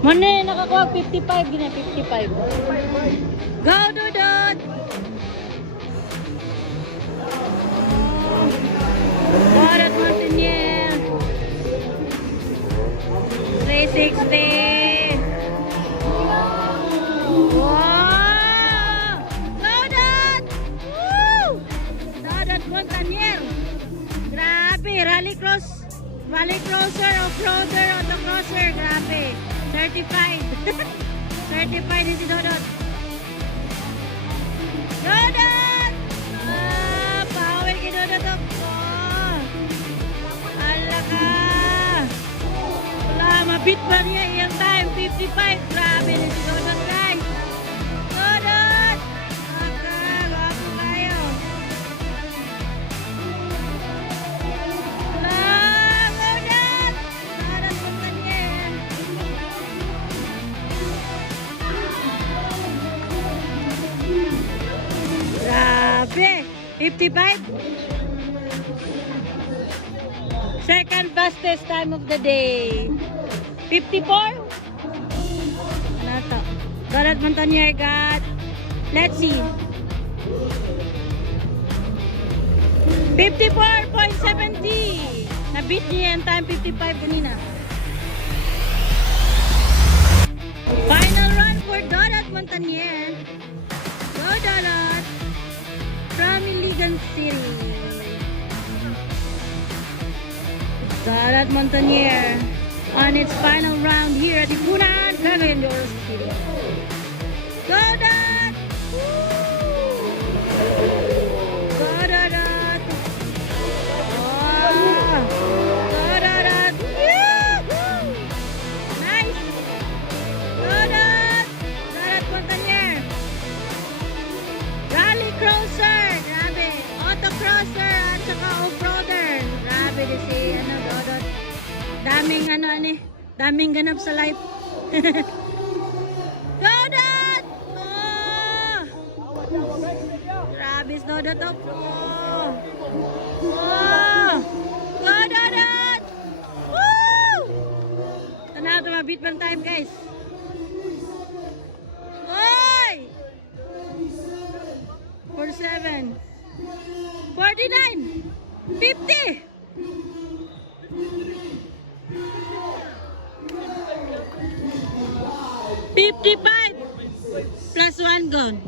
Muna nakakuha 55 gina 55. Go Dudut. Dudut Montanier. 360. Wow! Dudut! Woo! Dudut Montanier. Grabe, rally crosser, off-roader, auto-crosser, grabe. Certified. Certified din si Dudut. Dudut! Ah, power kay Dudut ako. Ala ka. Wala, mabit pa niya iyang time. 55. Grabe din si Dudut, guys. Dudut! Aka, gapo kayo. Grabe! 55. Second fastest time of the day. 54. Ano to? Dudut Montanier got. Let's see. 54.70. Nabit niya yung time 55 kanina. Final run for Dudut Montanier. Go Dudut. From Iligan City. Dudut Montanier on its final round here at Ipunan, Cagayan de Oro City. Go Dudut! Go Dudut! Oh! Go Dudut! Yoo-hoo! Nice! Go Dudut! Dudut Montanier! Rally crosser! Grabe! Auto-crosser at saka off-roader. Grabe din si Dudut. Daming ganap sa life. Dudut! Oh! Grabe si Dudut. Oh! Oh! Go Dudut! Woo! Tanaw ito mabit bang time guys. Oy! 47 49 50 55 plus 1 gone.